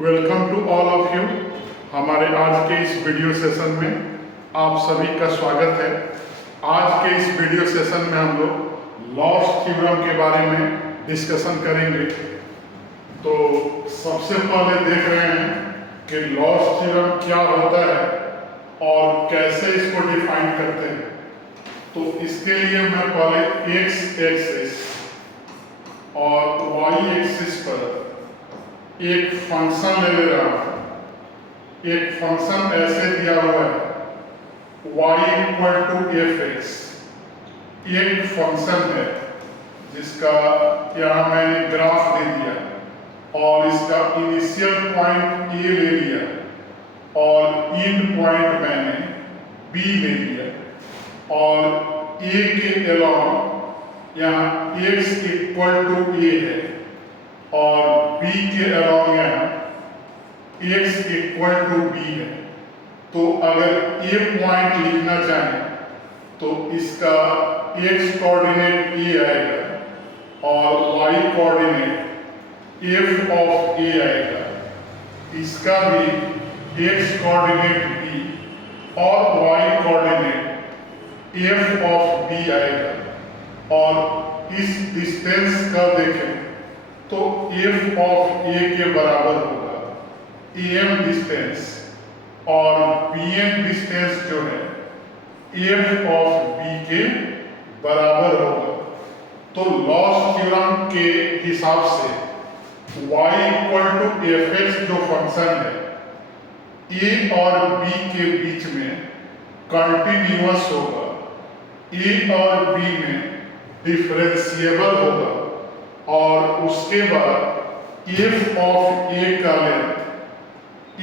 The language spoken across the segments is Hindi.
Welcome to all of you. हमारे आज के इस वीडियो सेशन में आप सभी का स्वागत है। आज के इस वीडियो सेशन में हम लोग लॉस थ्योरम के बारे में डिस्कशन करेंगे। तो सबसे पहले देख रहे हैं कि लॉस थ्योरम क्या होता है और कैसे इसको डिफाइन करते हैं। तो इसके लिए मैं पहले एक्स एक्सिस और वाई एक्सिस पर एक फंक्शन ले रहा हूं। एक फंक्शन ऐसे दिया हुआ है y equal to f x. एक फंक्शन है जिसका यहाँ मैंने ग्राफ दे दिया और इसका इनिशियल पॉइंट ए ले लिया और एंड पॉइंट मैंने बी ले लिया और ए के अलावा यहाँ x इक्वल टू ए है और b के अलॉन्ग यहाँ x इक्वल टू b है। तो अगर a पॉइंट लिखना चाहें तो इसका x कोऑर्डिनेट a आएगा और y coordinate f of a आएगा। इसका भी x कोऑर्डिनेट b और y coordinate f of b आएगा। और इस डिस्टेंस का देखें तो f ऑफ a के बराबर होगा am डिस्टेंस और bm डिस्टेंस जो है f ऑफ b के बराबर होगा। तो लॉस थ्योरम के हिसाब से y equal to f x जो फंक्शन है a और b के बीच में कंटिन्यूअस होगा, a और b में डिफरेंशिएबल होगा और उसके बाद f ऑफ a का लेंथ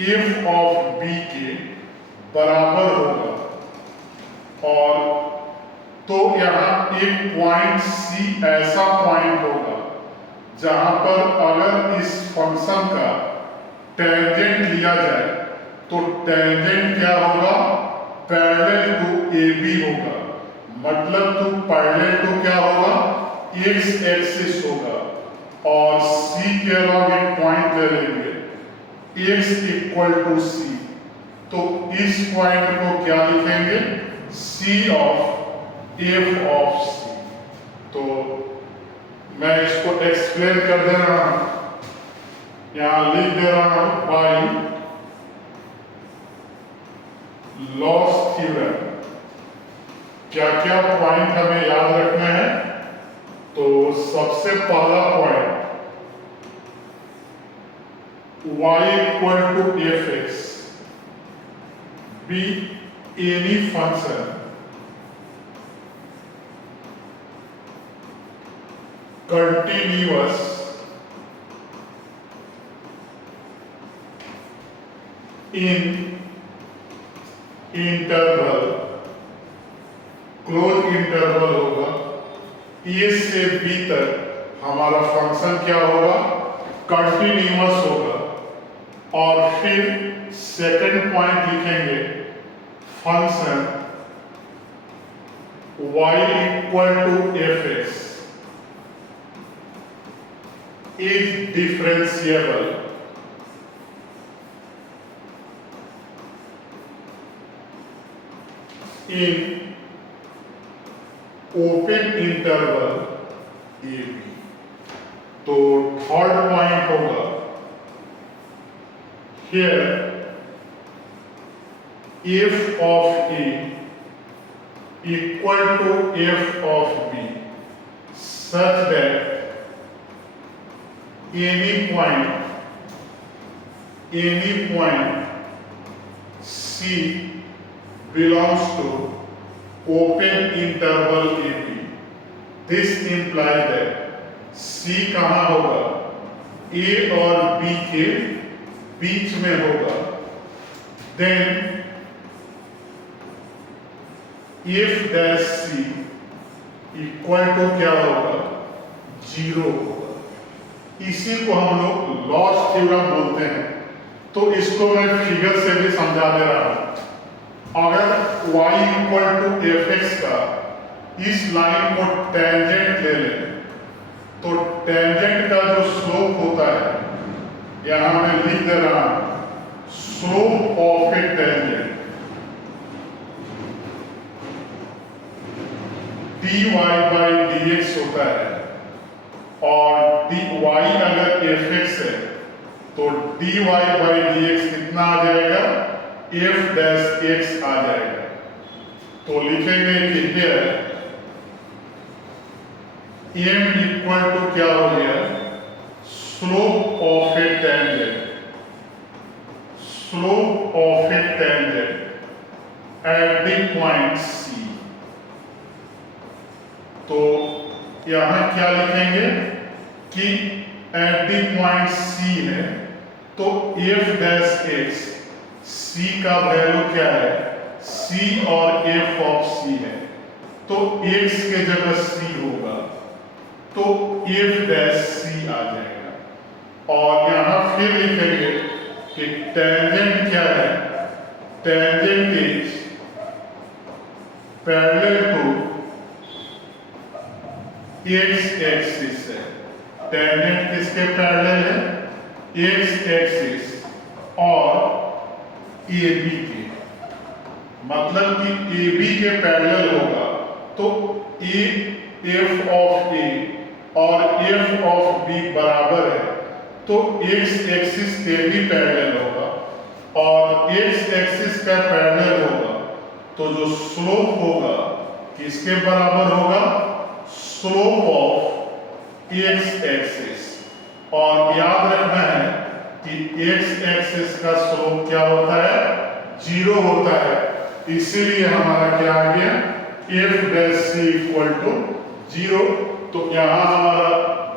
f ऑफ b के बराबर होगा। और तो यहाँ एक पॉइंट c ऐसा पॉइंट होगा जहां पर अगर इस फंक्शन का टेंजेंट लिया जाए तो टेंजेंट क्या होगा, पैरेलल टू AB होगा। मतलब तो पैरेलल टू क्या होगा, एक्स एक्सिस होगा और c के अलॉन्ग एक पॉइंट ले लेंगे x इक्वल टू c। तो इस पॉइंट को क्या लिखेंगे, c of f of c। तो मैं इसको एक्सप्लेन कर दे रहा हूं, यहां लिख दे रहा हूं बाई लॉस थ्योरम। क्या क्या पॉइंट हमें याद रखना है। तो सबसे पहला point y equal to f x be any function continuous in interval, close interval होगा। ए से बी तक हमारा फंक्शन क्या होगा, कंटिन्यूअस होगा। और फिर सेकंड पॉइंट लिखेंगे function y equal to f x is differentiable in open interval A B. तो थर्ड पॉइंट होगा here f of a equal to f of b such that any point c belongs to open interval ab। this implies that c कहाँ होगा, a और b के बीच में होगा। Then if dash C equal to क्या होगा, 0 होगा। इसी को हम लोग लॉस थ्योरम बोलते हैं। तो इसको मैं फिगर से भी समझा दे रहा हूं। अगर y equal to f x का इस लाइन को टेंजेंट ले लें तो टेंजेंट का जो स्लोप होता है यहां मैं लिख दे रहा हूं slope of A tangent dy by dx होता है, और dy अगर fx है तो dy बाई dx कितना आ जाएगा, f डैश x आ जाएगा। तो लिखेंगे कि here m इक्वल टू क्या हो गया, slope of A tangent, slope of A tangent at the point C। तो यहां क्या लिखेंगे कि एट द पॉइंट C है तो f डैश x, C का वैल्यू क्या है, C और f ऑफ C है, तो x के जगह C होगा तो f डैश C आ जाएगा। और यहां फिर लिखेंगे कि टेंजेंट क्या है, tangent is parallel to x axis है। टेंजेंट किसके पैरेलल है, x एक्सिस और AB के, मतलब कि AB के पैरेलल होगा तो f ऑफ A और f ऑफ B बराबर है तो x एक्सिस के भी पैरेलल होगा, और x एक्सिस का पैरेलल होगा तो जो स्लोप होगा किसके बराबर होगा, स्लोप ऑफ x एक्सिस। और याद रखना है कि x एक्सिस का स्लोप क्या होता है, 0 होता है, इसीलिए हमारा क्या आ गया, f dash c equal to 0। तो यहाँ हमारा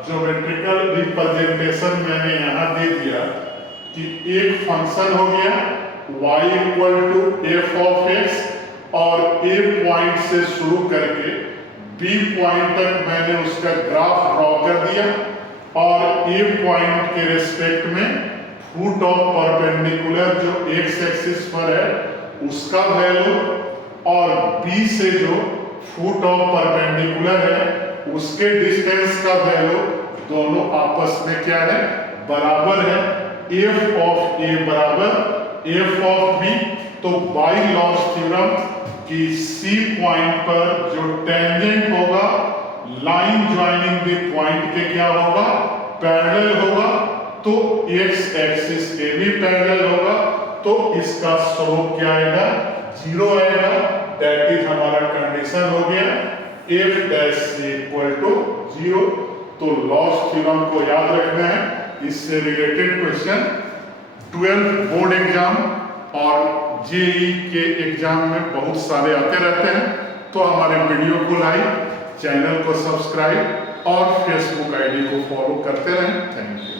ज्योमेट्रिकल रिप्रेजेंटेशन मैंने यहाँ दे दिया कि एक फंक्शन हो गया y equal to f of x, और a पॉइंट से शुरू करके b पॉइंट तक मैंने उसका ग्राफ ड्रॉ कर दिया, और a पॉइंट के रिस्पेक्ट में फुट ऑफ परपेंडिकुलर जो x एक्सिस पर है उसका वैल्यू, और b से जो फुट ऑफ परपेंडिकुलर है उसके डिस्टेंस का वैल्यू, दोनों आपस में क्या है, बराबर है। f ऑफ a बराबर f ऑफ b। तो बाई लॉस थ्योरम कि C पॉइंट पर जो टेंजेंट होगा लाइन ज्वाइनिंग द पॉइंट के क्या होगा, पैरेलल होगा, तो x एक्सिस के भी पैरेलल होगा, तो इसका स्लोप क्या आएगा, 0 आएगा। दैट इज हमारा कंडीशन हो गया f dash c equal to 0। तो लॉस थ्योरम को याद रखना है। इससे रिलेटेड क्वेश्चन 12 बोर्ड एग्जाम और जेई के एग्जाम में बहुत सारे आते रहते हैं, तो हमारे वीडियो को लाइक, चैनल को सब्सक्राइब और फेसबुक आईडी को फॉलो करते रहें। Thank you.